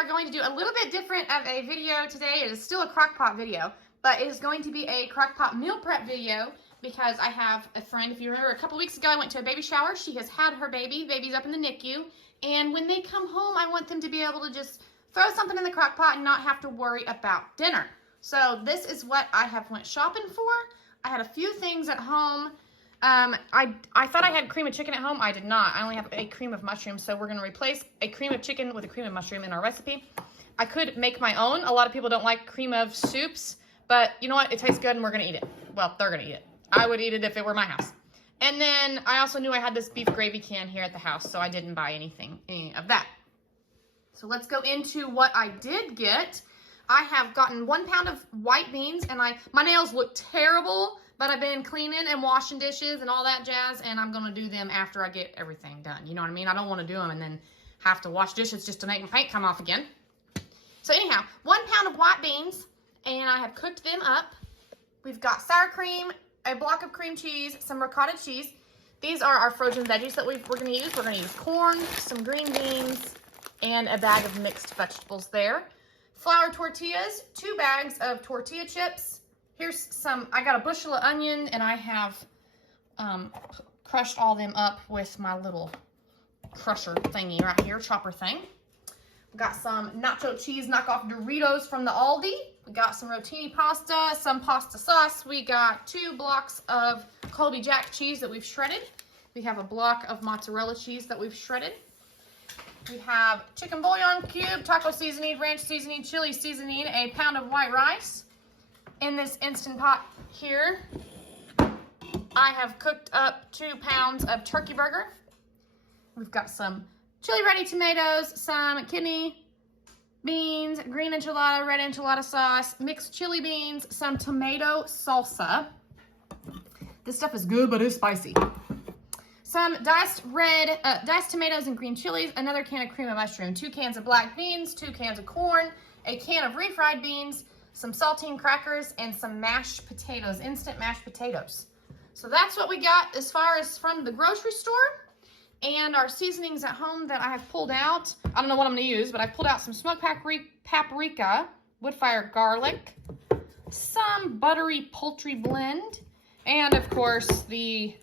are going to do a little bit different of a video today. It is still a Crockpot video, but it is going to be a Crockpot meal prep video because I have a friend. If you remember, a couple weeks ago I went to a baby shower. She has had her baby. Baby's up in the NICU. And when they come home, I want them to be able to just throw something in the Crockpot and not have to worry about dinner. So this is what I have went shopping for. I had a few things at home. I thought I had cream of chicken at home. I did not. I only have a cream of mushroom, so we're going to replace a cream of chicken with a cream of mushroom in our recipe. I could make my own. A lot of people don't like cream of soups, but you know what? It tastes good and we're going to eat it. Well, they're going to eat it. I would eat it if it were my house. And then I also knew I had this beef gravy can here at the house, so I didn't buy any of that. So let's go into what I did get. I have gotten 1 pound of white beans, and my nails look terrible, but I've been cleaning and washing dishes and all that jazz, and I'm going to do them after I get everything done. You know what I mean? I don't want to do them and then have to wash dishes just to make my paint come off again. So anyhow, 1 pound of white beans, and I have cooked them up. We've got sour cream, a block of cream cheese, some ricotta cheese. These are our frozen veggies that we're going to use. We're going to use corn, some green beans, and a bag of mixed vegetables there. Flour tortillas, 2 bags of tortilla chips. Here's some, I got a bushel of onion, and I have crushed all them up with my little crusher thingy right here, chopper thing. We got some nacho cheese knockoff Doritos from the Aldi. We got some rotini pasta, some pasta sauce. We got 2 blocks of Colby Jack cheese that we've shredded. We have a block of mozzarella cheese that we've shredded. We have chicken bouillon cube, taco seasoning, ranch seasoning, chili seasoning, a pound of white rice. In this Instant Pot here, I have cooked up 2 pounds of turkey burger. We've got some chili ready tomatoes, some kidney beans, green enchilada, red enchilada sauce, mixed chili beans, some tomato salsa. This stuff is good, but it's spicy. Some diced tomatoes and green chilies, another can of cream of mushroom, 2 cans of black beans, 2 cans of corn, a can of refried beans, some saltine crackers, and some mashed potatoes, instant mashed potatoes. So that's what we got as far as from the grocery store. And our seasonings at home that I have pulled out, I don't know what I'm going to use, but I pulled out some smoked paprika, wood fire garlic, some buttery poultry blend, and of course the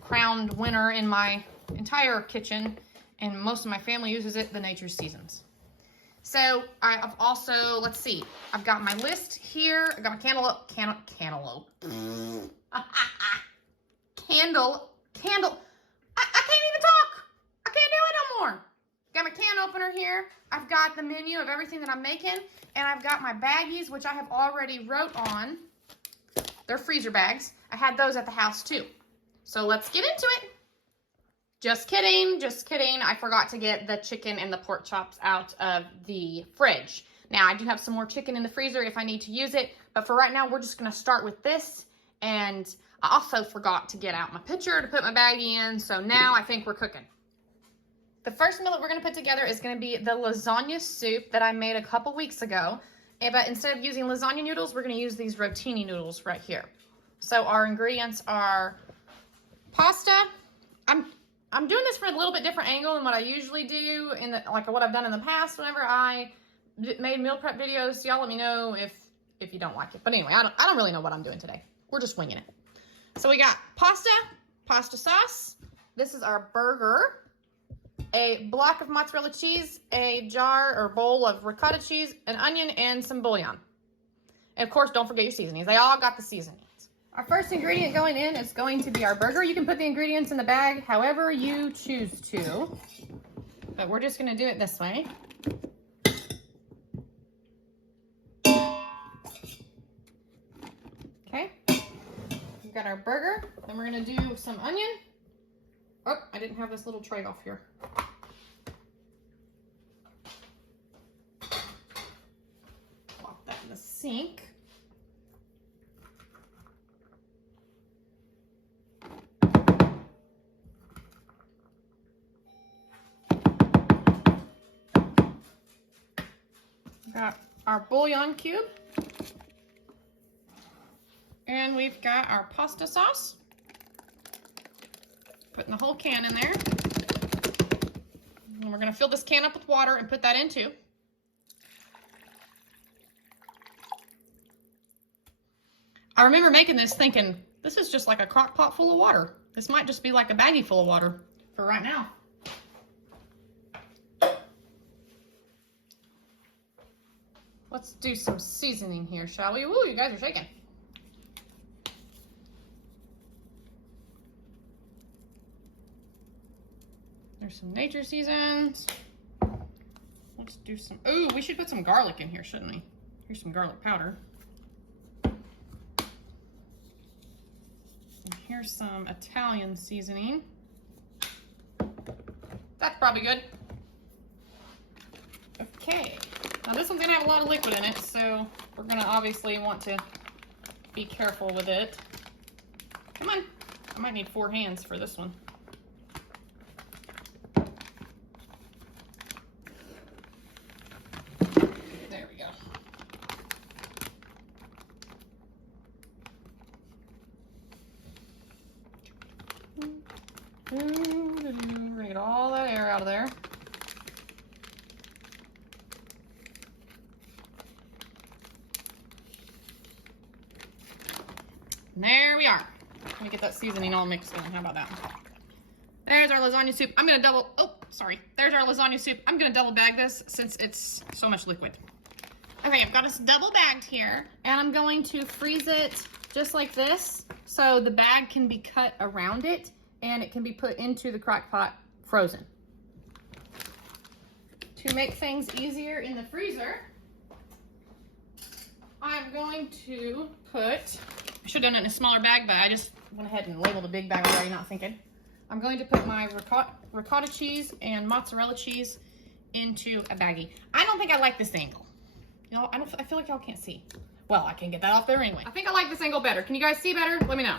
crowned winner in my entire kitchen, and most of my family uses it, the Nature's Seasons. So I've also, let's see, I've got my list here. I got my cantaloupe. I can't even talk. I can't do it no more. Got my can opener here. I've got the menu of everything that I'm making, and I've got my baggies, which I have already wrote on. They're freezer bags. I had those at the house too. So let's get into it. Just kidding, just kidding. I forgot to get the chicken and the pork chops out of the fridge. Now, I do have some more chicken in the freezer if I need to use it, but for right now, we're just gonna start with this. And I also forgot to get out my pitcher to put my baggie in, so now I think we're cooking. The first meal that we're gonna put together is gonna be the lasagna soup that I made a couple weeks ago. But instead of using lasagna noodles, we're gonna use these rotini noodles right here. So our ingredients are pasta. I'm doing this from a little bit different angle than what I usually do, like what I've done in the past whenever I made meal prep videos. Y'all let me know if you don't like it. But anyway, I don't really know what I'm doing today. We're just winging it. So we got pasta sauce. This is our burger, a block of mozzarella cheese, a jar or bowl of ricotta cheese, an onion, and some bouillon. And of course, don't forget your seasonings. They all got the seasonings. Our first ingredient going in is going to be our burger. You can put the ingredients in the bag however you choose to, but we're just gonna do it this way. Okay, we've got our burger. Then we're gonna do some onion. Oh, I didn't have this little tray off here. Plop that in the sink. Got our bouillon cube, and we've got our pasta sauce. Putting the whole can in there. And we're gonna fill this can up with water and put that into. I remember making this thinking, this is just like a crock pot full of water. This might just be like a baggie full of water for right now. Let's do some seasoning here, shall we? Woo, you guys are shaking. There's some nature seasons. Let's do some, ooh, we should put some garlic in here, shouldn't we? Here's some garlic powder. And here's some Italian seasoning. That's probably good. Okay. Now this one's gonna have a lot of liquid in it, so we're gonna obviously want to be careful with it. Come on. I might need 4 hands for this one. There we go. We're gonna get all that air out of there. And there we are. Let me get that seasoning all mixed in. How about that? There's our lasagna soup. I'm gonna double, oh, sorry. There's our lasagna soup. I'm gonna double bag this since it's so much liquid. Okay, I've got us double bagged here, and I'm going to freeze it just like this, so the bag can be cut around it, and it can be put into the crock pot frozen. To make things easier in the freezer, I'm going to put, I should have done it in a smaller bag, but I just went ahead and labeled a big bag already, not thinking. I'm going to put my ricotta cheese and mozzarella cheese into a baggie. I don't think I like this angle. You know, I feel like y'all can't see. Well, I can get that off there anyway. I think I like this angle better. Can you guys see better? Let me know.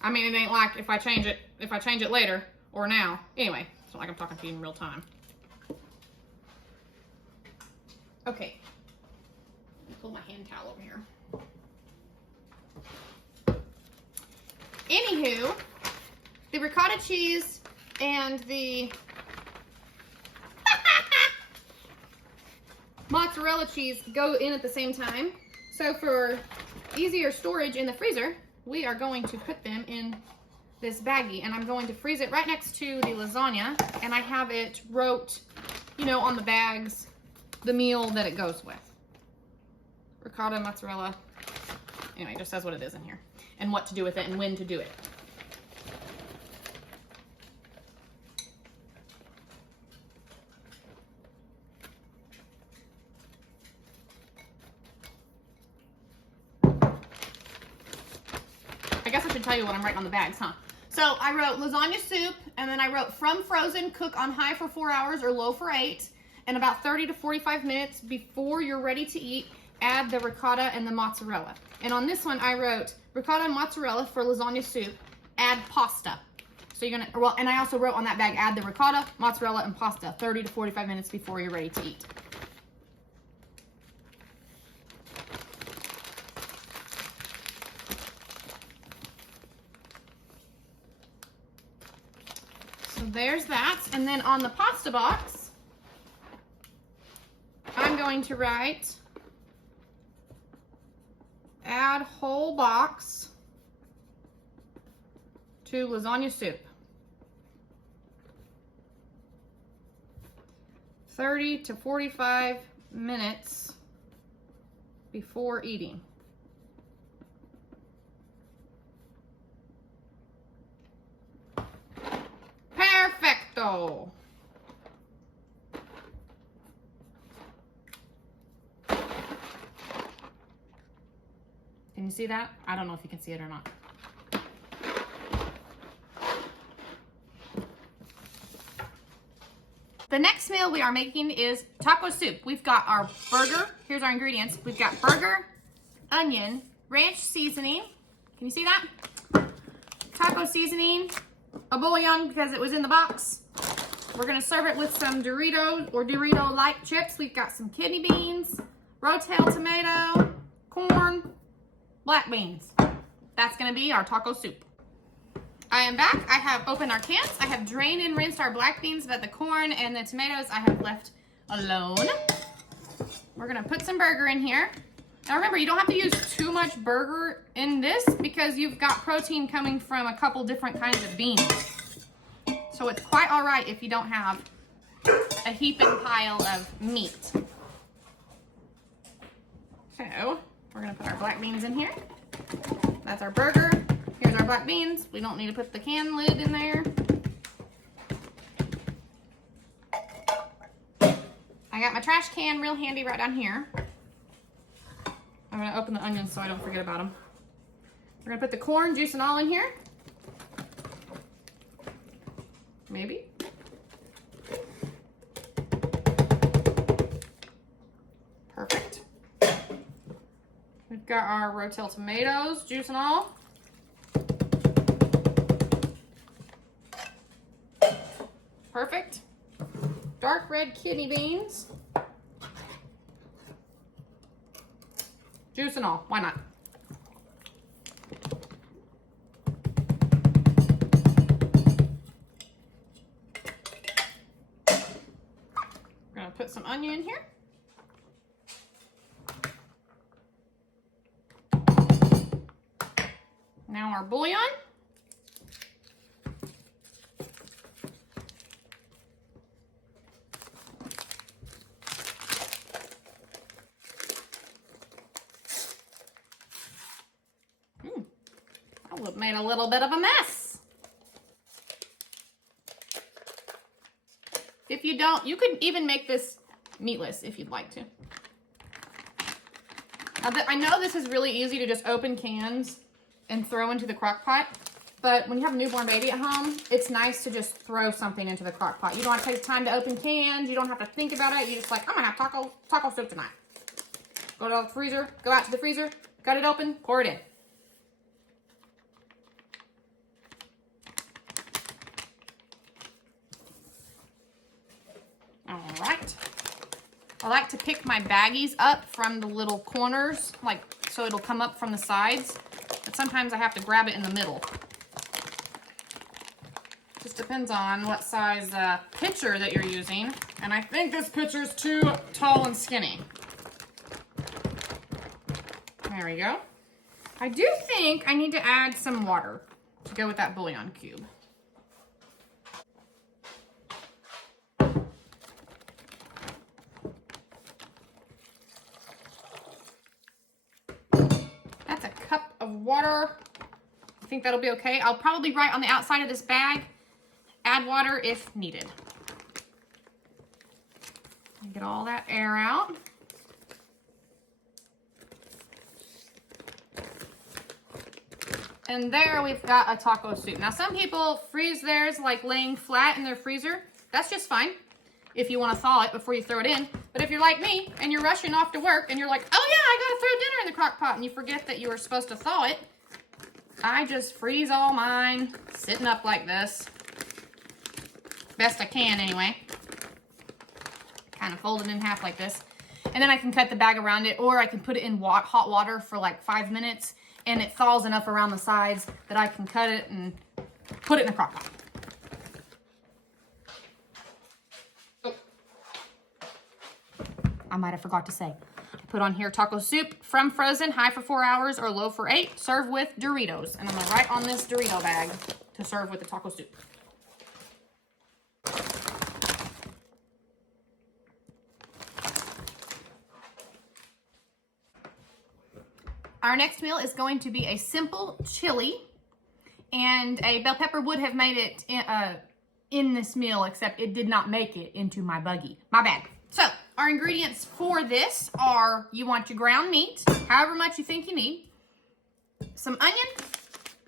I mean, it ain't like if I change it later or now. Anyway, it's not like I'm talking to you in real time. Okay. Let me pull my hand towel over here. Anywho, the ricotta cheese and the mozzarella cheese go in at the same time. So for easier storage in the freezer, we are going to put them in this baggie, and I'm going to freeze it right next to the lasagna, and I have it wrote, you know, on the bags, the meal that it goes with. Ricotta, mozzarella. Anyway, it just says what it is in here and what to do with it and when to do it. I guess I should tell you what I'm writing on the bags, huh? So I wrote lasagna soup, and then I wrote from frozen, cook on high for 4 hours or low for 8, and about 30 to 45 minutes before you're ready to eat, add the ricotta and the mozzarella. And on this one, I wrote ricotta and mozzarella for lasagna soup, add pasta. So you're gonna, well, and I also wrote on that bag, add the ricotta, mozzarella, and pasta 30 to 45 minutes before you're ready to eat. So there's that. And then on the pasta box, I'm going to write add whole box to lasagna soup. 30 to 45 minutes before eating. Perfecto. Can you see that? I don't know if you can see it or not. The next meal we are making is taco soup. We've got our burger. Here's our ingredients. We've got burger, onion, ranch seasoning. Can you see that? Taco seasoning, a bouillon because it was in the box. We're gonna serve it with some Doritos or Dorito-like chips. We've got some kidney beans, rotel tomato, corn, black beans. That's gonna be our taco soup. I am back. I have opened our cans. I have drained and rinsed our black beans, but the corn and the tomatoes I have left alone. We're gonna put some burger in here. Now remember, you don't have to use too much burger in this because you've got protein coming from a couple different kinds of beans. So it's quite all right if you don't have a heaping pile of meat. So we're gonna put our black beans in here. That's our burger. Here's our black beans. We don't need to put the can lid in there. I got my trash can real handy right down here. I'm gonna open the onions so I don't forget about them. We're gonna put the corn, juice and all in here. Maybe. Perfect. We've got our Rotel tomatoes, juice and all. Perfect. Dark red kidney beans. Juice and all, why not? We're gonna put some onion in here. Now our bouillon. I made a little bit of a mess. If you don't, you could even make this meatless if you'd like to. Now, I know this is really easy to just open cans and throw into the crock pot, but when you have a newborn baby at home, it's nice to just throw something into the crock pot. You don't have to take time to open cans. You don't have to think about it. You just like, I'm gonna have taco soup tonight. Go to the freezer, go out to the freezer, cut it open, pour it in. All right. I like to pick my baggies up from the little corners, like so it'll come up from the sides. But sometimes I have to grab it in the middle. Just depends on what size pitcher that you're using. And I think this pitcher is too tall and skinny. There we go. I do think I need to add some water to go with that bouillon cube. That's a cup of water. I think that'll be okay. I'll probably write on the outside of this bag, add water if needed. Get all that air out. And there we've got a taco soup. Now some people freeze theirs like laying flat in their freezer. That's just fine if you want to thaw it before you throw it in. But if you're like me and you're rushing off to work and you're like, oh yeah, I gotta throw dinner in the crock pot, and you forget that you were supposed to thaw it, I just freeze all mine sitting up like this. Best I can anyway. Kind of fold it in half like this. And then I can cut the bag around it, or I can put it in hot water for like 5 minutes and it thaws enough around the sides that I can cut it and put it in the crock pot. Oh. I might have forgot to say. I put on here taco soup from frozen, high for 4 hours or low for 8. Serve with Doritos. And I'm going to write on this Dorito bag to serve with the taco soup. Our next meal is going to be a simple chili, and a bell pepper would have made it in this meal, except it did not make it into my buggy. My bad. So our ingredients for this are, you want your ground meat, however much you think you need, some onion,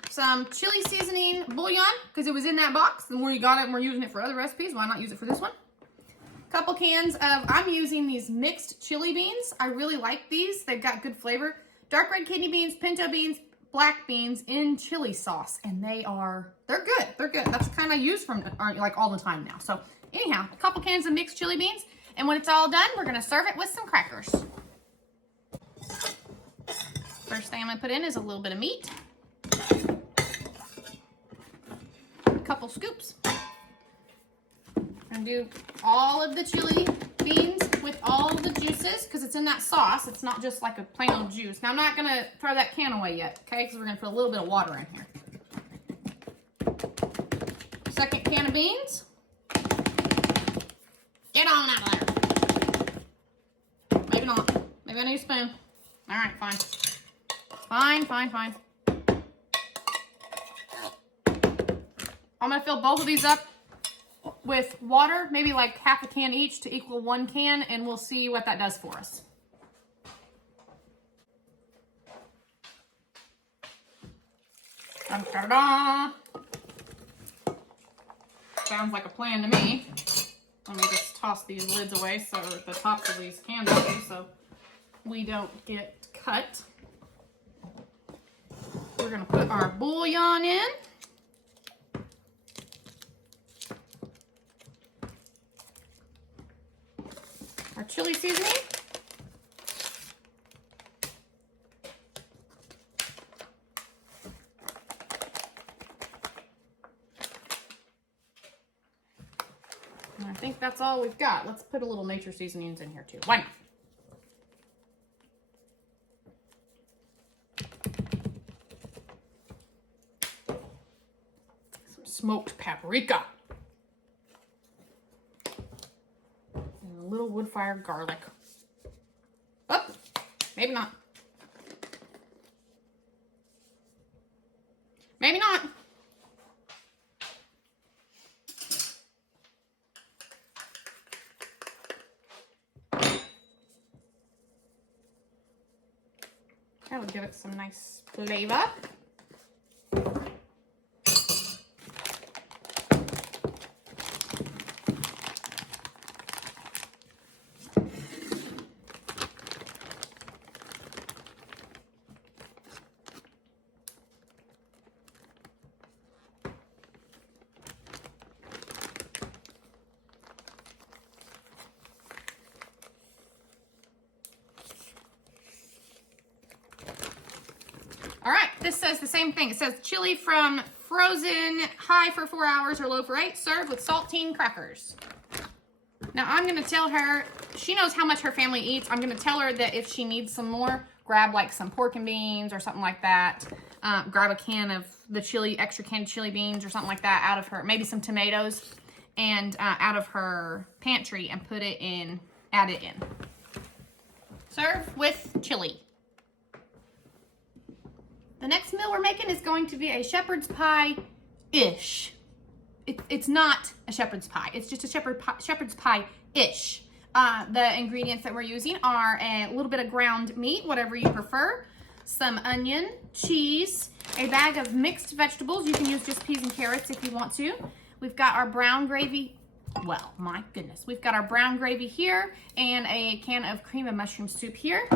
some chili seasoning bouillon, because it was in that box, and we got it and we're using it for other recipes. Why not use it for this one? Couple cans of, I'm using these mixed chili beans. I really like these. They've got good flavor. Dark red kidney beans, pinto beans, black beans in chili sauce, and they're good. They're good. That's kind of used from like all the time now. So anyhow, a couple cans of mixed chili beans, and when it's all done, we're gonna serve it with some crackers. First thing I'm gonna put in is a little bit of meat, a couple scoops. I'm gonna do all of the chili beans with all the juices because it's in that sauce. It's not just like a plain old juice. Now, I'm not going to throw that can away yet, okay, because we're going to put a little bit of water in here. Second can of beans. Get on out of there. Maybe not. Maybe I need a spoon. All right, fine. Fine. I'm going to fill both of these up with water, maybe like half a can each to equal 1 can, and we'll see what that does for us. Ta-da-da! Sounds like a plan to me. Let me just toss these lids away so the tops of these cans away so we don't get cut. We're gonna put our bouillon in. Our chili seasoning. And I think that's all we've got. Let's put a little nature seasonings in here too. Why not? Some smoked paprika. And a little wood-fired garlic. Oh, maybe not. Maybe not. That'll give it some nice flavor. All right, this says the same thing. It says chili from frozen, high for 4 hours or low for 8, served with saltine crackers. Now I'm gonna tell her, she knows how much her family eats. I'm gonna tell her that if she needs some more, grab like some pork and beans or something like that. Grab a can of the chili, extra can of chili beans or something like that out of her, maybe some tomatoes, and out of her pantry and put it in, add it in. Serve with chili. The next meal we're making is going to be a shepherd's pie-ish. It's not a shepherd's pie. It's just a shepherd's pie-ish. The ingredients that we're using are a little bit of ground meat, whatever you prefer, some onion, cheese, a bag of mixed vegetables. You can use just peas and carrots if you want to. We've got our brown gravy. Well, my goodness. We've got our brown gravy here and a can of cream of mushroom soup here.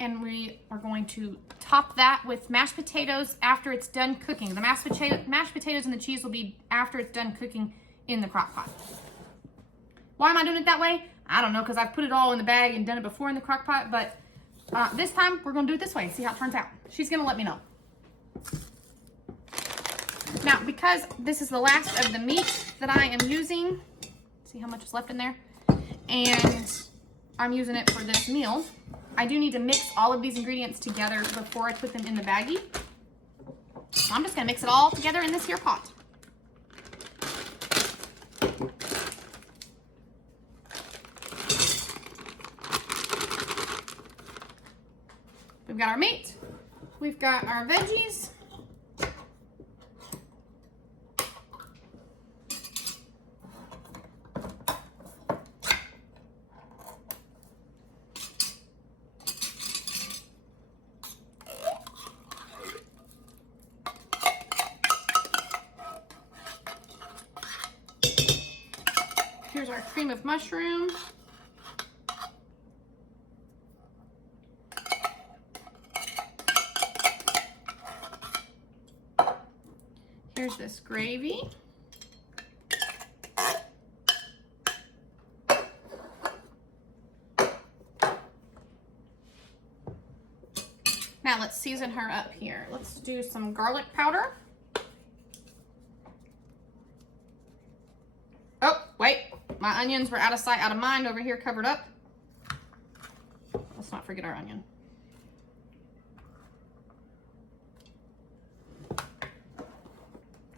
And we are going to top that with mashed potatoes after it's done cooking. The mashed potatoes and the cheese will be after it's done cooking in the crock pot. Why am I doing it that way? I don't know, because I've put it all in the bag and done it before in the crock pot, but this time we're going to do it this way and see how it turns out. She's going to let me know. Now, because this is the last of the meat that I am using, see how much is left in there, and I'm using it for this meal, I do need to mix all of these ingredients together before I put them in the baggie. So I'm just gonna mix it all together in this here pot. We've got our meat, we've got our veggies, here's our cream of mushroom. Here's this gravy. Now let's season her up here. Let's do some garlic powder. Oh, wait. My onions were out of sight, out of mind over here, covered up. not forget our onion.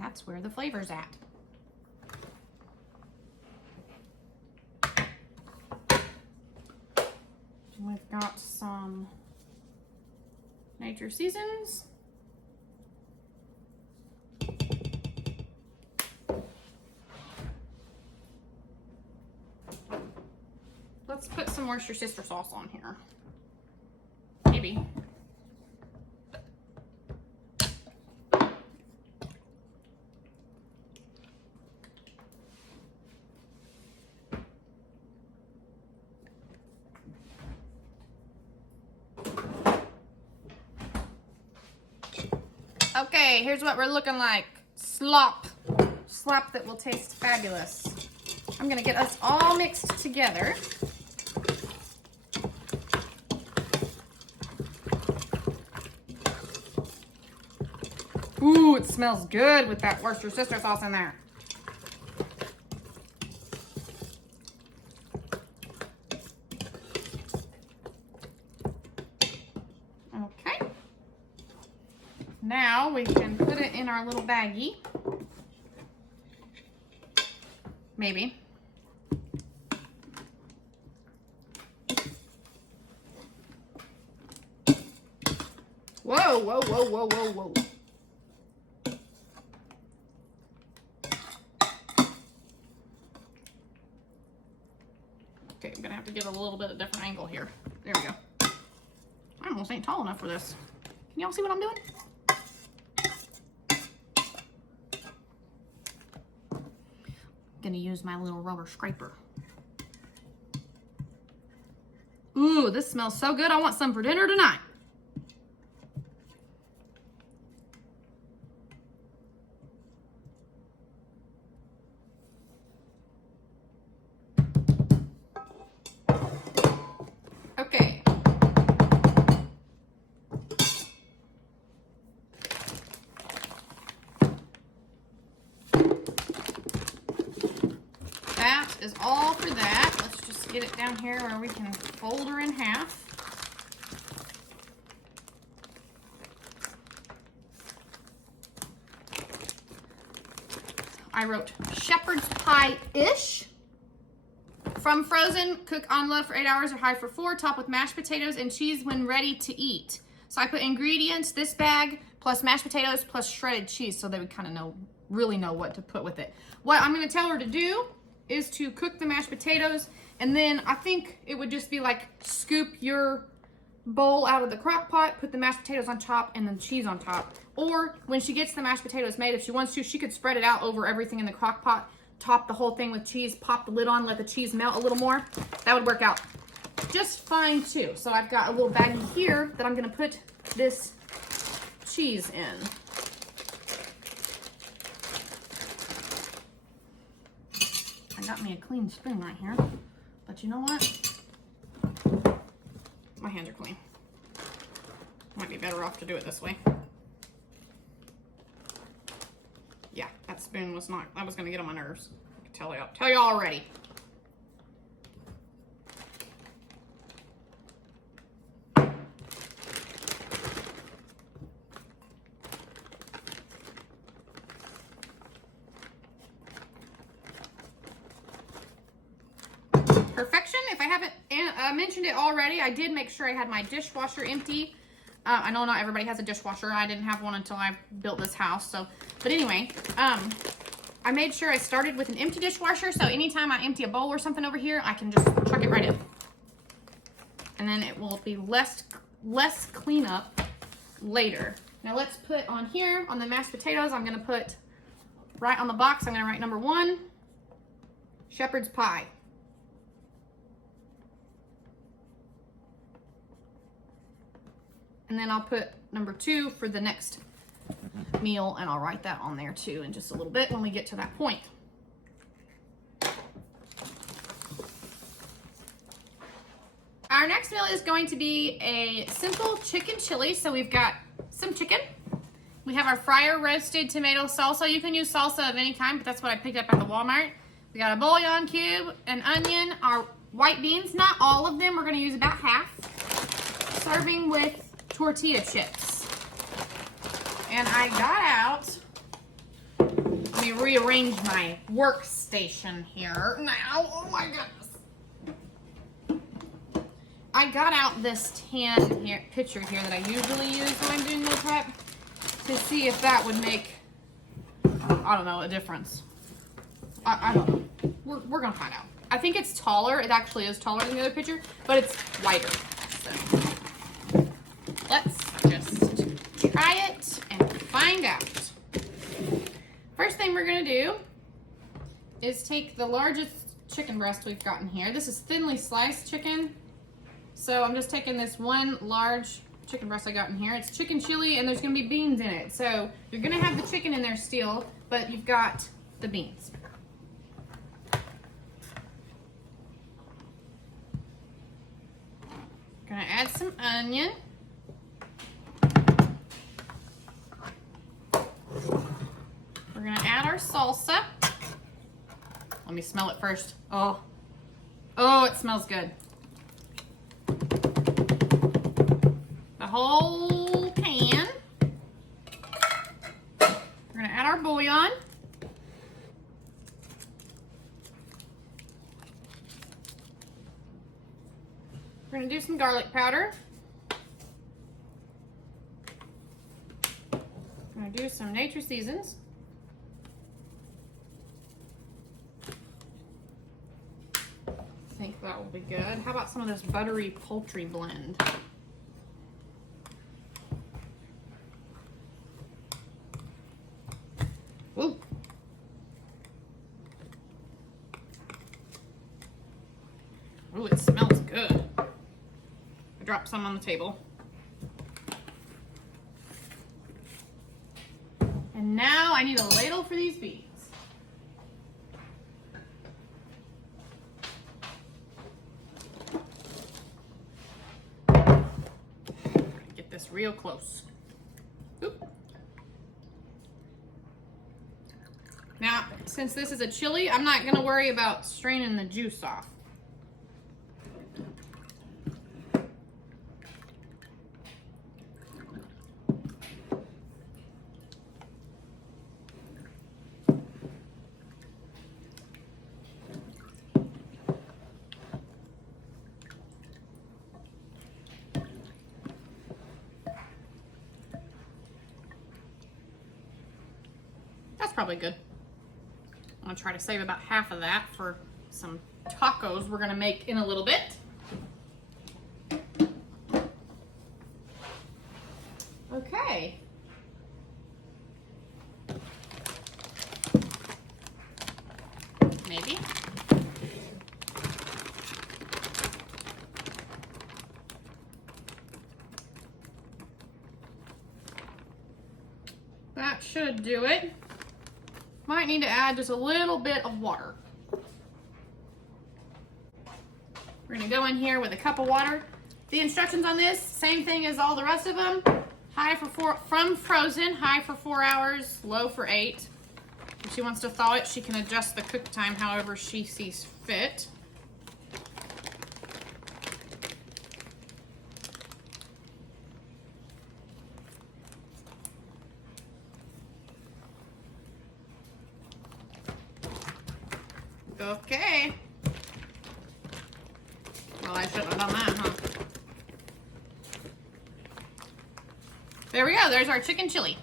That's where the flavor's at. And we've got some Nature Seasons. Let's put some Worcestershire sauce on here. Maybe. Okay, here's what we're looking like. Slop. Slop that will taste fabulous. I'm gonna get us all mixed together. Ooh, it smells good with that Worcestershire sauce in there. Okay. Now we can put it in our little baggie. Maybe. Whoa, whoa, whoa, whoa, whoa, whoa. Okay, I'm gonna have to get a little bit of a different angle here. There we go. I almost ain't tall enough for this. Can y'all see what I'm doing? I'm gonna use my little rubber scraper. Ooh, this smells so good. I want some for dinner tonight. Okay. That is all for that. Let's just get it down here where we can fold her in half. I wrote shepherd's pie-ish. From frozen, cook on low for 8 hours or high for 4. Top with mashed potatoes and cheese when ready to eat. So I put ingredients, this bag, plus mashed potatoes, plus shredded cheese, so that we kind of really know what to put with it. What I'm going to tell her to do is to cook the mashed potatoes, and then I think it would just be like scoop your bowl out of the crock pot, put the mashed potatoes on top, and then cheese on top. Or when she gets the mashed potatoes made, if she wants to, she could spread it out over everything in the crock pot, top the whole thing with cheese, pop the lid on, let the cheese melt a little more. That would work out just fine too. So I've got a little baggie here that I'm gonna put this cheese in. I got me a clean spoon right here, but you know what? My hands are clean. Might be better off to do it this way. Yeah, that spoon was not, that was gonna get on my nerves. I can tell you already. Perfection. If I haven't mentioned it already, I did make sure I had my dishwasher empty. I know not everybody has a dishwasher. I didn't have one until I built this house. So, but anyway, I made sure I started with an empty dishwasher. So anytime I empty a bowl or something over here, I can just chuck it right in. And then it will be less cleanup later. Now let's put on here, on the mashed potatoes, I'm gonna put right on the box, I'm gonna write number 1, shepherd's pie. And then I'll put number 2 for the next meal, and I'll write that on there too in just a little bit when we get to that point. Our next meal is going to be a simple chicken chili. So we've got some chicken. We have our fryer roasted tomato salsa. You can use salsa of any kind, but that's what I picked up at the Walmart. We got a bouillon cube, an onion, our white beans, not all of them. We're gonna use about half. serving with tortilla chips. And I got out, let me rearrange my workstation here now. Oh my goodness. I got out this tin here, pitcher here that I usually use when I'm doing meal prep to see if that would make, I don't know, a difference. I don't know. We're gonna find out. I think it's taller. It actually is taller than the other pitcher, but it's wider. So let's just try it and find out. First thing we're gonna do is take the largest chicken breast we've gotten here. This is thinly sliced chicken. So I'm just taking this one large chicken breast I got in here. It's chicken chili and there's gonna be beans in it. So you're gonna have the chicken in there still, but you've got the beans. Gonna add some onion. We're gonna add our salsa. Let me smell it first. Oh, it smells good. The whole can. We're gonna add our bouillon. We're gonna do some garlic powder. I'm gonna do some nature seasons. I think that will be good. How about some of this buttery poultry blend? Ooh. Ooh, it smells good. I dropped some on the table. And now I need a ladle for these beans. Get this real close. Oop. Now, since this is a chili, I'm not gonna worry about straining the juice off. That's probably good. I'm gonna try to save about half of that for some tacos we're gonna make in a little bit. Okay. Maybe. That should do it. Might need to add just a little bit of water. We're gonna go in here with a cup of water. The instructions on this, same thing as all the rest of them. High for from frozen, high for 4 hours, low for 8. If she wants to thaw it, she can adjust the cook time however she sees fit. Okay. Well, I shouldn't have done that, huh? There we go. There's our chicken chili.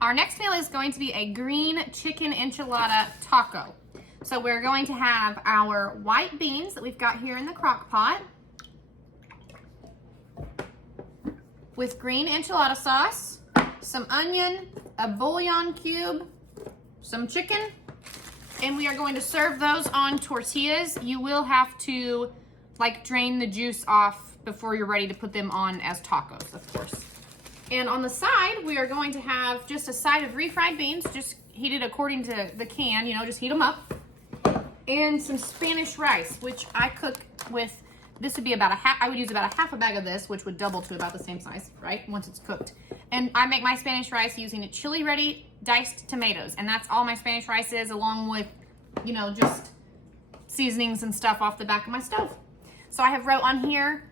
Our next meal is going to be a green chicken enchilada taco. So we're going to have our white beans that we've got here in the crock pot with green enchilada sauce, some onion, a bouillon cube, some chicken, and we are going to serve those on tortillas. You will have to drain the juice off before you're ready to put them on as tacos, of course. And on the side, we are going to have just a side of refried beans, just heated according to the can, just heat them up. And some Spanish rice, which I cook with, this would be about I would use about a half a bag of this, which would double to about the same size, right? Once it's cooked. And I make my Spanish rice using a chili ready diced tomatoes. And that's all my Spanish rice is, along with, just seasonings and stuff off the back of my stove. So I have wrote on here,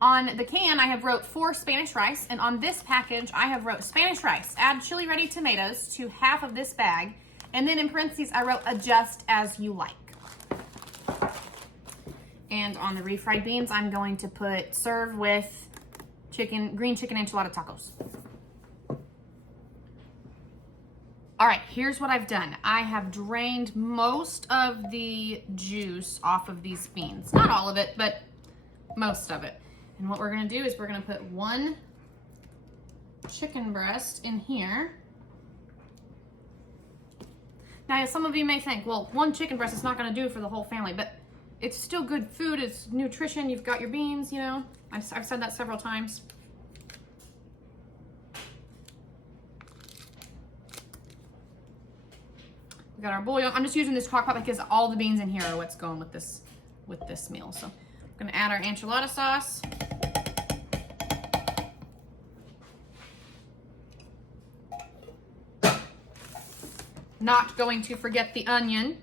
on the can, I have wrote 4 Spanish rice, and on this package, I have wrote Spanish rice. Add chili ready tomatoes to half of this bag, and then in parentheses, I wrote adjust as you like. And on the refried beans, I'm going to put serve with green chicken enchilada tacos. All right, here's what I've done. I have drained most of the juice off of these beans. Not all of it, but most of it. And what we're gonna do is we're gonna put 1 chicken breast in here. Now, some of you may think, well, 1 chicken breast is not gonna do for the whole family, but it's still good food, it's nutrition, you've got your beans, you know. I've said that several times. We got our bouillon. I'm just using this crock pot because all the beans in here are what's going with this meal. So I'm gonna add our enchilada sauce. Not going to forget the onion.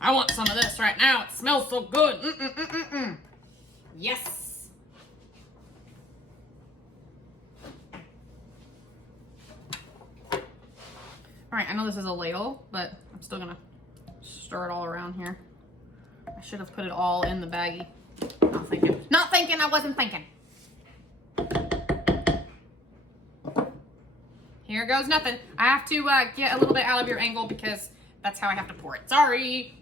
I want some of this right now. It smells so good. Yes. All right, I know this is a ladle, but I'm still gonna stir it all around here. I should have put it all in the baggie. Not thinking. Not thinking, I wasn't thinking. Here goes nothing. I have to get a little bit out of your angle because that's how I have to pour it. Sorry.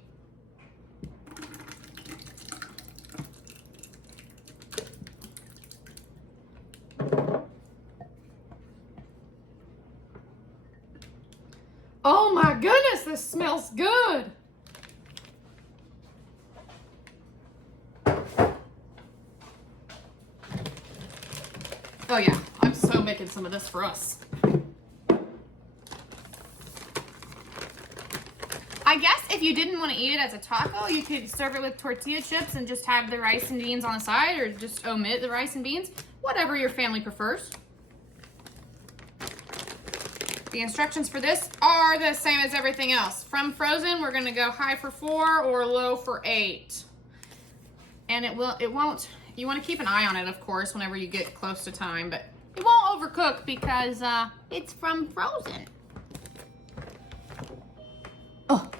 Oh my goodness, this smells good. Oh yeah, I'm so making some of this for us. I guess if you didn't want to eat it as a taco, you could serve it with tortilla chips and just have the rice and beans on the side, or just omit the rice and beans, whatever your family prefers. The instructions for this are the same as everything else. From frozen, we're gonna go high for 4 or low for 8. And it won't, you wanna keep an eye on it, of course, whenever you get close to time, but it won't overcook because it's from frozen. Oh.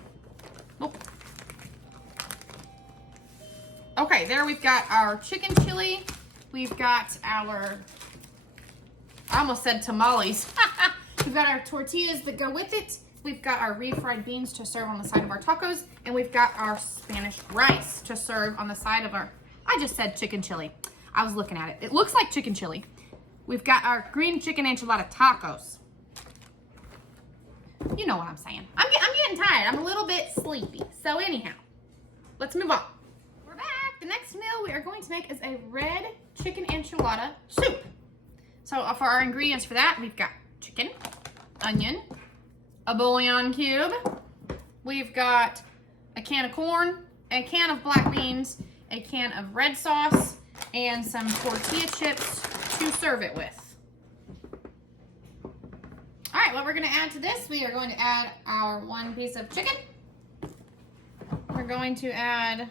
Okay, there we've got our chicken chili. We've got our, I almost said tamales. We've got our tortillas that go with it. We've got our refried beans to serve on the side of our tacos. And we've got our Spanish rice to serve on the side of our, I just said chicken chili. I was looking at it. It looks like chicken chili. We've got our green chicken enchilada tacos. You know what I'm saying. I'm getting tired. I'm a little bit sleepy. So anyhow, let's move on. We're back. The next meal we are going to make is a red chicken enchilada soup. So for our ingredients for that, we've got chicken, onion, a bouillon cube. We've got a can of corn, a can of black beans, a can of red sauce, and some tortilla chips to serve it with. All right, what we're gonna add to this, we are going to add our 1 piece of chicken. We're going to add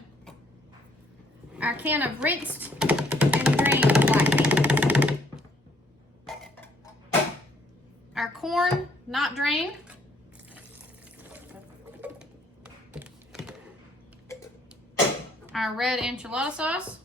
our can of rinsed and drained black beans. Our corn, not drained. Our red enchilada sauce.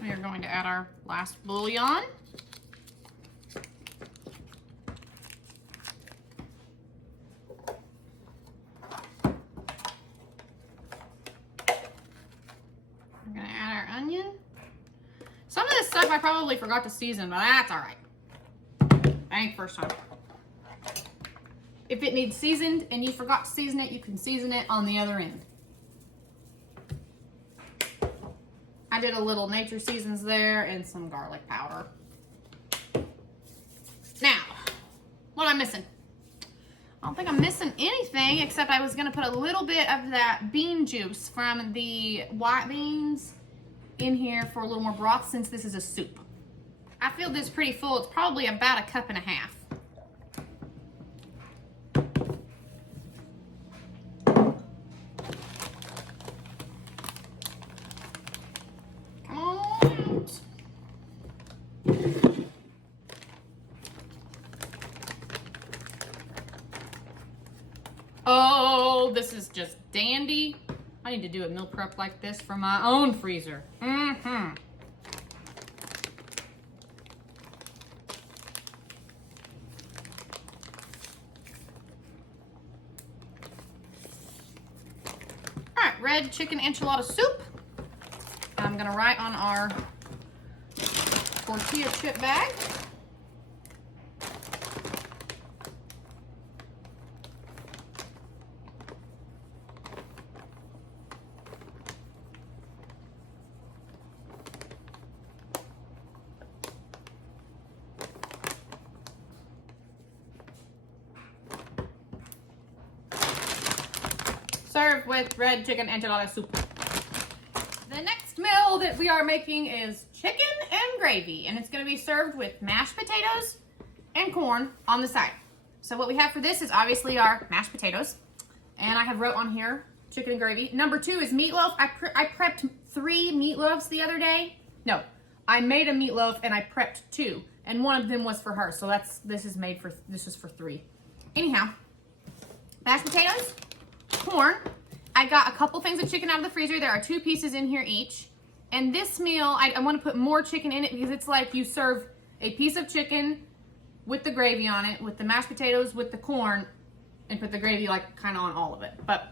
We are going to add our last bouillon. Some of this stuff I probably forgot to season, but that's all right. I ain't first time. If it needs seasoned and you forgot to season it, you can season it on the other end. I did a little nature seasons there and some garlic powder. Now, What am I missing? I don't think I'm missing anything, except I was going to put a little bit of that bean juice from the white beans in here for a little more broth, since this is a soup. I feel this pretty full. It's probably about 1.5 cups. Come on out. Oh, this is just dandy. I need to do a meal prep like this for my own freezer. Mm-hmm. All right, red chicken enchilada soup. I'm gonna write on our tortilla chip bag. Served with red chicken enchilada soup. The next meal that we are making is chicken and gravy, and it's going to be served with mashed potatoes and corn on the side. So what we have for this is obviously our mashed potatoes, and I have wrote on here chicken and gravy. Number 2 is meatloaf. I prepped 3 meatloafs the other day. No, I made a meatloaf and I prepped 2, and one of them was for her. So this is for 3. Anyhow, mashed potatoes, corn. I got a couple things of chicken out of the freezer. There are 2 pieces in here each. And this meal, I want to put more chicken in it because it's like you serve a piece of chicken with the gravy on it, with the mashed potatoes, with the corn, and put the gravy like kind of on all of it. But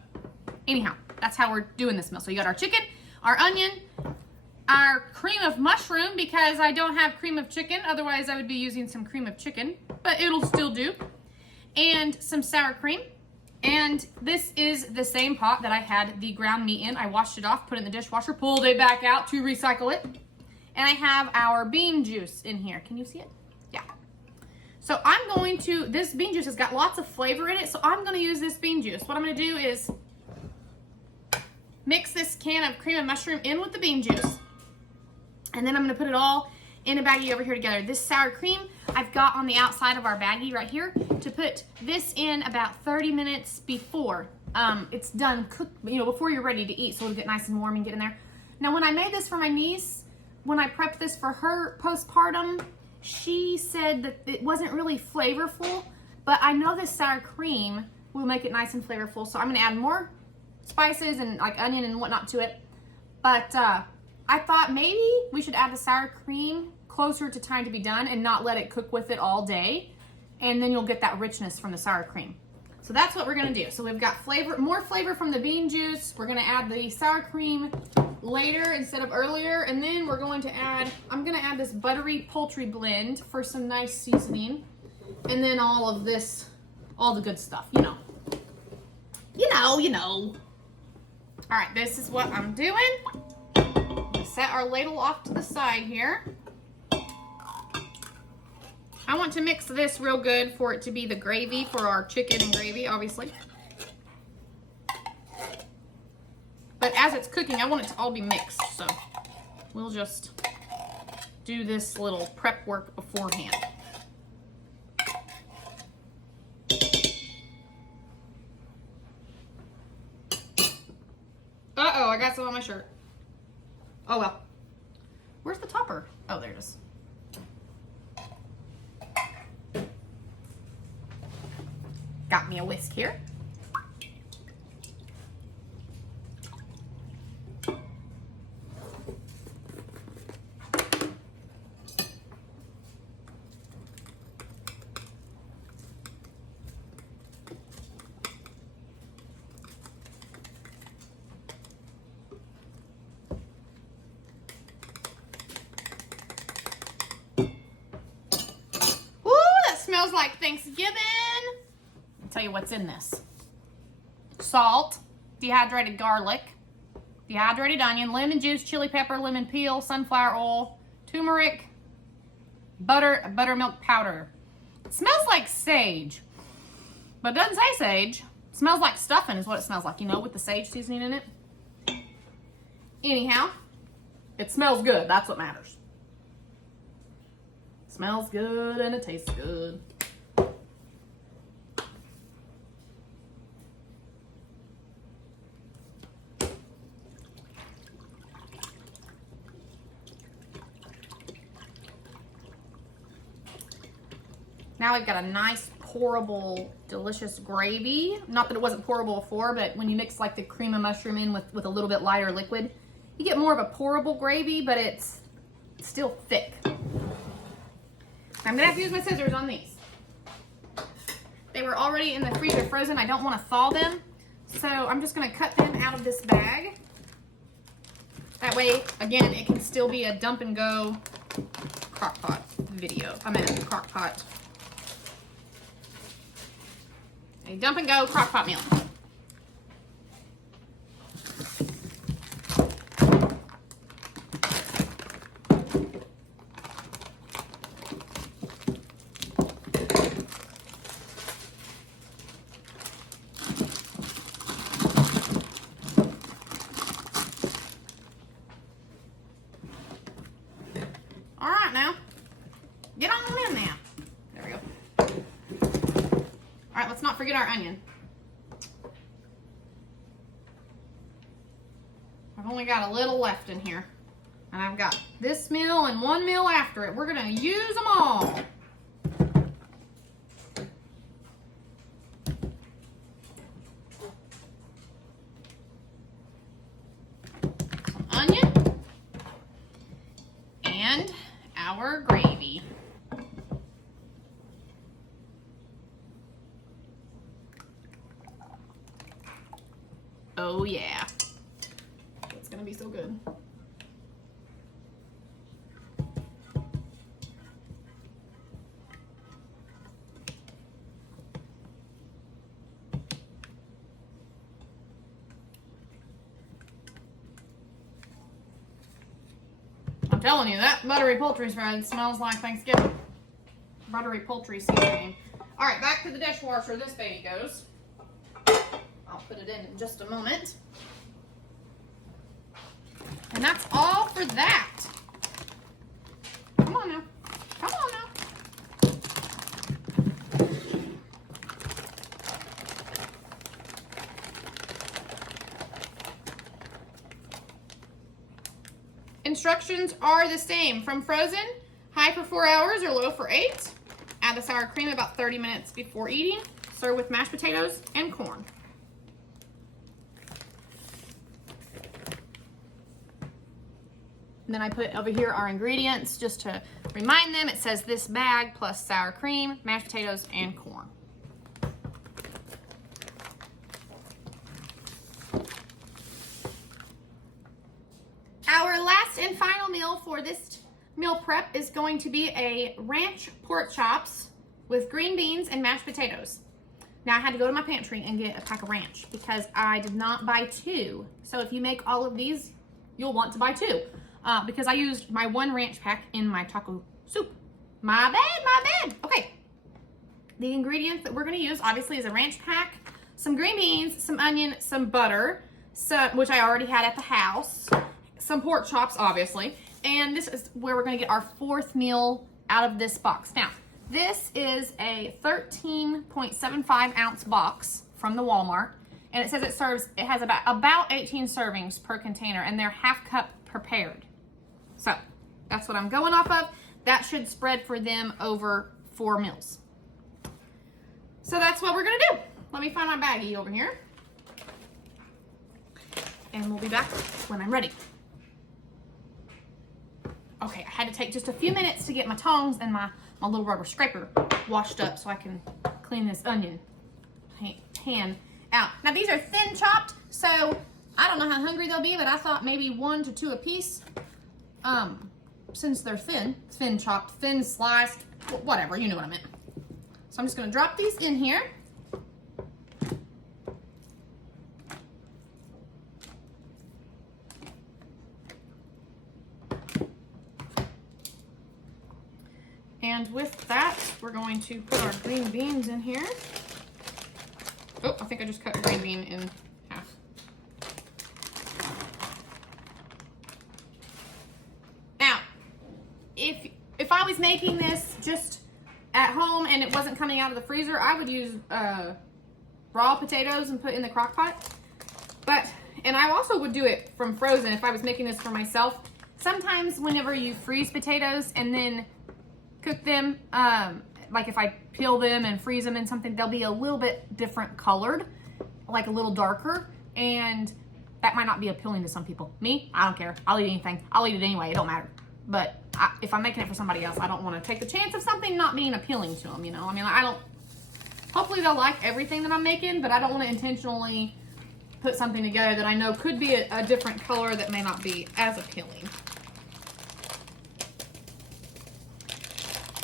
anyhow, that's how we're doing this meal. So you got our chicken, our onion, our cream of mushroom, because I don't have cream of chicken. Otherwise, I would be using some cream of chicken, but it'll still do. And some sour cream. And this is the same pot that I had the ground meat in. I washed it off, put it in the dishwasher, pulled it back out to recycle it. And I have our bean juice in here. Can you see it? Yeah. So I'm going to, this bean juice has got lots of flavor in it, so I'm going to use this bean juice. What I'm going to do is mix this can of cream of mushroom in with the bean juice. And then I'm going to put it all in a baggie over here together. This sour cream I've got on the outside of our baggie right here to put this in about 30 minutes before it's done cooked, before you're ready to eat, so it'll get nice and warm and get in there. Now, when I made this for my niece, when I prepped this for her postpartum, she said that it wasn't really flavorful, but I know this sour cream will make it nice and flavorful, so I'm gonna add more spices and like onion and whatnot to it. But I thought maybe we should add the sour cream closer to time to be done and not let it cook with it all day, and then you'll get that richness from the sour cream. So that's what we're gonna do. So we've got more flavor from the bean juice. We're gonna add the sour cream later instead of earlier, and then we're going to add, I'm gonna add this buttery poultry blend for some nice seasoning, and then all of this, all the good stuff, you know. All right, this is what I'm doing. Set our ladle off to the side here. I want to mix this real good for it to be the gravy for our chicken and gravy, obviously. But as it's cooking, I want it to all be mixed, so we'll just do this little prep work beforehand. Uh-oh, I got some on my shirt. Oh well. Where's the topper? Oh, there it is. Got me a whisk here. Smells like Thanksgiving. I'll tell you what's in this. Salt, dehydrated garlic, dehydrated onion, lemon juice, chili pepper, lemon peel, sunflower oil, turmeric, buttermilk powder. It smells like sage, but it doesn't say sage. It smells like stuffing is what it smells like, you know, with the sage seasoning in it. Anyhow, it smells good. That's what matters. It smells good and it tastes good. Now we've got a nice pourable, delicious gravy. Not that it wasn't pourable before, but when you mix like the cream of mushroom in with a little bit lighter liquid, you get more of a pourable gravy, but it's still thick. I'm gonna have to use my scissors on these. They were already in the freezer frozen. I don't want to thaw them, so I'm just gonna cut them out of this bag. That way, again, it can still be a dump and go crockpot video. Crockpot. A dump and go crockpot meal. All right, now get on in now. There we go. All right, let's not forget our onion. I've only got a little left in here. And I've got this meal and one meal after it. We're gonna use them all. Some onion and our gravy. Oh yeah. It's gonna be so good. I'm telling you, that buttery poultry spread smells like Thanksgiving. Buttery poultry seasoning. All right, back to the dishwasher this baby goes. I'll put it in just a moment. And that's all for that. Come on now. Come on now. Instructions are the same. From frozen, high for 4 hours or low for 8. Add the sour cream about 30 minutes before eating. Serve with mashed potatoes and corn. And then I put over here our ingredients just to remind them. It says this bag plus sour cream, mashed potatoes, and corn. Our last and final meal for this meal prep is going to be a ranch pork chops with green beans and mashed potatoes. Now I had to go to my pantry and get a pack of ranch because I did not buy 2. So if you make all of these, you'll want to buy 2. Because I used my 1 ranch pack in my taco soup. My bad. Okay. The ingredients that we're gonna use obviously is a ranch pack, some green beans, some onion, some butter, which I already had at the house, some pork chops, obviously, and this is where we're gonna get our 4th meal out of this box. Now, this is a 13.75 ounce box from the Walmart, and it says it has about 18 servings per container, and they're half cup prepared. So that's what I'm going off of. That should spread for them over 4 meals. So that's what we're gonna do. Let me find my baggie over here. And we'll be back when I'm ready. Okay, I had to take just a few minutes to get my tongs and my little rubber scraper washed up so I can clean this onion pan out. Now these are thin chopped, so I don't know how hungry they'll be, but I thought maybe 1 to 2 a piece. Since they're thin chopped, thin sliced, whatever, you know what I meant. So I'm just gonna drop these in here. And with that, we're going to put our green beans in here. Oh, I think I just cut a green bean in half. Now, if I was making this just at home and it wasn't coming out of the freezer, I would use raw potatoes and put in the crock pot. And I also would do it from frozen if I was making this for myself. Sometimes whenever you freeze potatoes and then cook them, like if I peel them and freeze them in something, they'll be a little bit different colored, like a little darker, and that might not be appealing to some people. Me, I don't care. I'll eat anything. I'll eat it anyway. It don't matter. But if I'm making it for somebody else, I don't want to take the chance of something not being appealing to them, you know? I mean, hopefully they'll like everything that I'm making, but I don't want to intentionally put something together that I know could be a different color that may not be as appealing.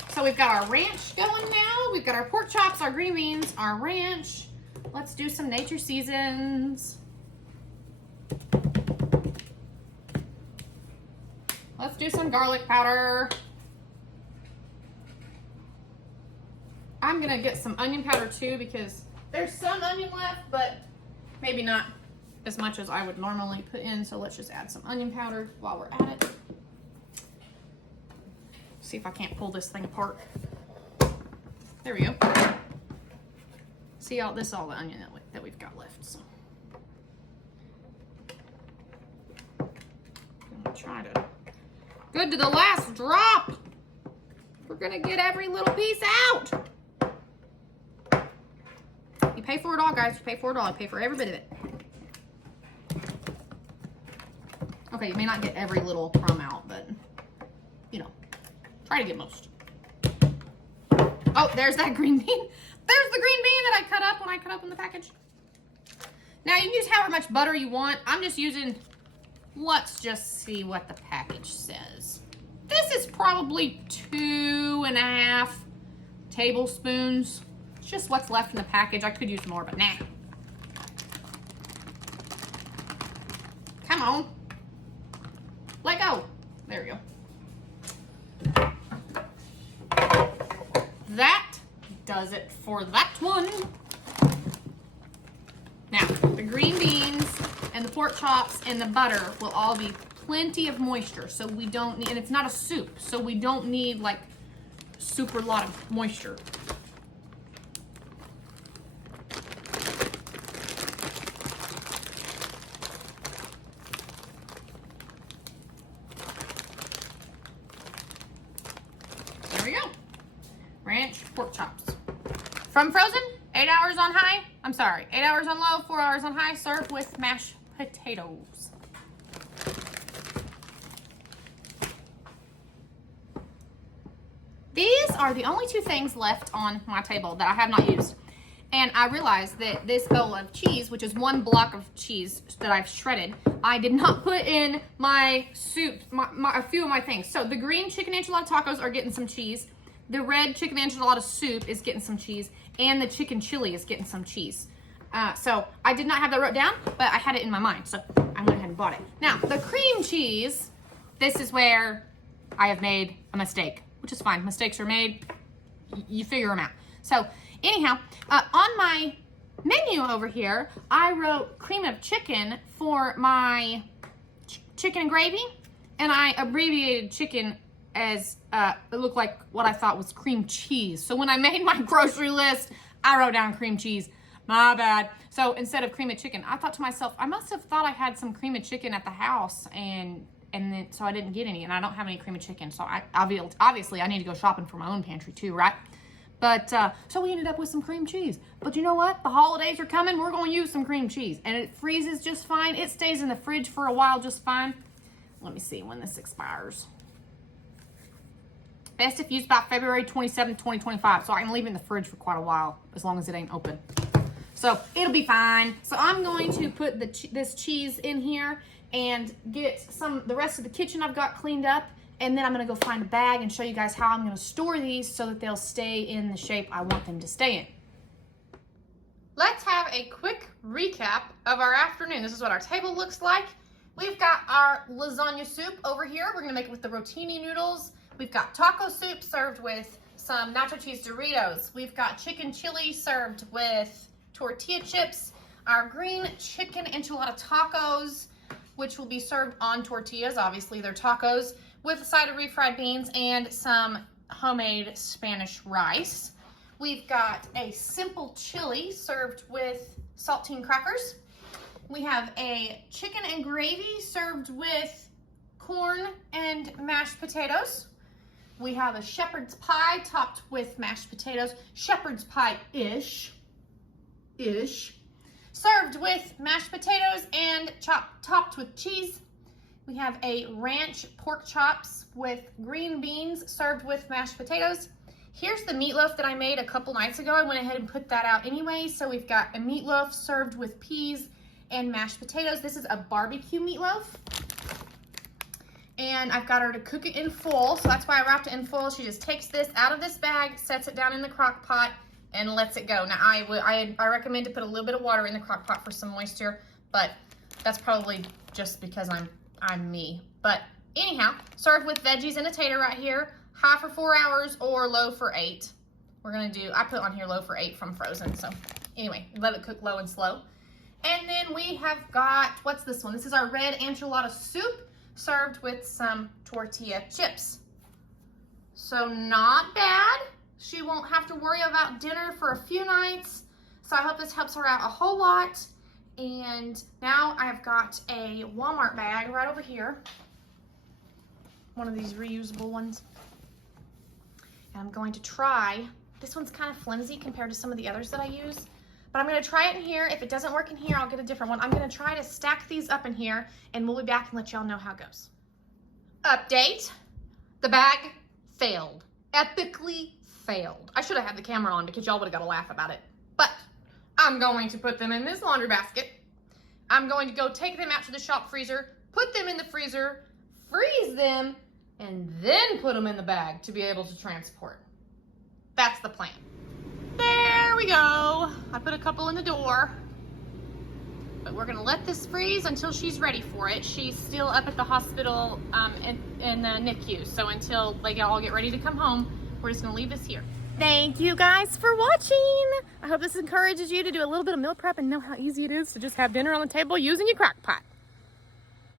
So we've got our ranch going now. We've got our pork chops, our green beans, our ranch. Let's do some nature seasons. Let's do some garlic powder. I'm gonna get some onion powder too because there's some onion left, but maybe not as much as I would normally put in. So let's just add some onion powder while we're at it. See if I can't pull this thing apart. There we go. See, this is all the onion that we've got left. So I'm gonna try to good to the last drop. We're gonna get every little piece out. You pay for it all, guys. You pay for it all. You pay for every bit of it. Okay, you may not get every little crumb out, but you know, try to get most. Oh, there's that green bean. There's the green bean that I cut up when I cut open the package. Now you can use however much butter you want. I'm just using, let's just see what the package says. This is probably 2.5 tablespoons. It's just what's left in the package. I could use more, but nah. Come on. Let go. There we go. That does it for that one. Now, the green beans and the pork chops and the butter will all be plenty of moisture, so we don't need, and it's not a soup, so we don't need like super lot of moisture. There we go. Ranch pork chops. From frozen, 8 hours on high. I'm sorry, 8 hours on low, 4 hours on high. Served with mashed potatoes. These are the only two things left on my table that I have not used. And I realized that this bowl of cheese, which is 1 block of cheese that I've shredded, I did not put in my soup, a few of my things. So the green chicken enchilada tacos are getting some cheese. The red chicken enchilada soup is getting some cheese. And the chicken chili is getting some cheese. So I did not have that wrote down, but I had it in my mind. So I went ahead and bought it. Now, the cream cheese, this is where I have made a mistake, which is fine. Mistakes are made. You figure them out. So anyhow, on my menu over here, I wrote cream of chicken for my chicken and gravy, and I abbreviated chicken as it looked like what I thought was cream cheese. So when I made my grocery list, I wrote down cream cheese. My bad. So instead of cream of chicken, I thought to myself, I must have thought I had some cream of chicken at the house, and then so I didn't get any, and I don't have any cream of chicken. So obviously I need to go shopping for my own pantry too, right? But so we ended up with some cream cheese. But you know what? The holidays are coming. We're going to use some cream cheese, and it freezes just fine. It stays in the fridge for a while just fine. Let me see when this expires. Best if used by February 27th, 2025. So I can leave it in the fridge for quite a while, as long as it ain't open. So it'll be fine. So I'm going to put this cheese in here and get the rest of the kitchen I've got cleaned up. And then I'm gonna go find a bag and show you guys how I'm gonna store these so that they'll stay in the shape I want them to stay in. Let's have a quick recap of our afternoon. This is what our table looks like. We've got our lasagna soup over here. We're gonna make it with the rotini noodles. We've got taco soup served with some nacho cheese Doritos. We've got chicken chili served with tortilla chips. Our green chicken enchilada tacos, which will be served on tortillas. Obviously, they're tacos with a side of refried beans and some homemade Spanish rice. We've got a simple chili served with saltine crackers. We have a chicken and gravy served with corn and mashed potatoes. We have a shepherd's pie topped with mashed potatoes. Shepherd's pie-ish. Served with mashed potatoes and topped with cheese. We have a ranch pork chops with green beans served with mashed potatoes. Here's the meatloaf that I made a couple nights ago. I went ahead and put that out anyway. So we've got a meatloaf served with peas and mashed potatoes. This is a barbecue meatloaf. And I've got her to cook it in foil, so that's why I wrapped it in foil. She just takes this out of this bag, sets it down in the crock pot, and lets it go. Now, I recommend to put a little bit of water in the crock pot for some moisture, but that's probably just because I'm me. But anyhow, served with veggies and a tater right here, high for 4 hours or low for 8. We're gonna do, I put on here low for 8 from frozen, so anyway, let it cook low and slow. And then we have got, what's this one? This is our red enchilada soup, served with some tortilla chips. So not bad. She won't have to worry about dinner for a few nights. So I hope this helps her out a whole lot. And now I've got a Walmart bag right over here. One of these reusable ones. And I'm going to try, this one's kind of flimsy compared to some of the others that I use. But I'm gonna try it in here. If it doesn't work in here, I'll get a different one. I'm gonna try to stack these up in here and we'll be back and let y'all know how it goes. Update, the bag failed, epically failed. I should have had the camera on because y'all would have got a laugh about it. But I'm going to put them in this laundry basket. I'm going to go take them out to the shop freezer, put them in the freezer, freeze them, and then put them in the bag to be able to transport. That's the plan. There we go. I put a couple in the door, but we're gonna let this freeze until she's ready for it. She's still up at the hospital in the NICU, so until they all get ready to come home, we're just gonna leave this here. Thank you guys for watching. I hope this encourages you to do a little bit of meal prep and know how easy it is to just have dinner on the table using your crock pot.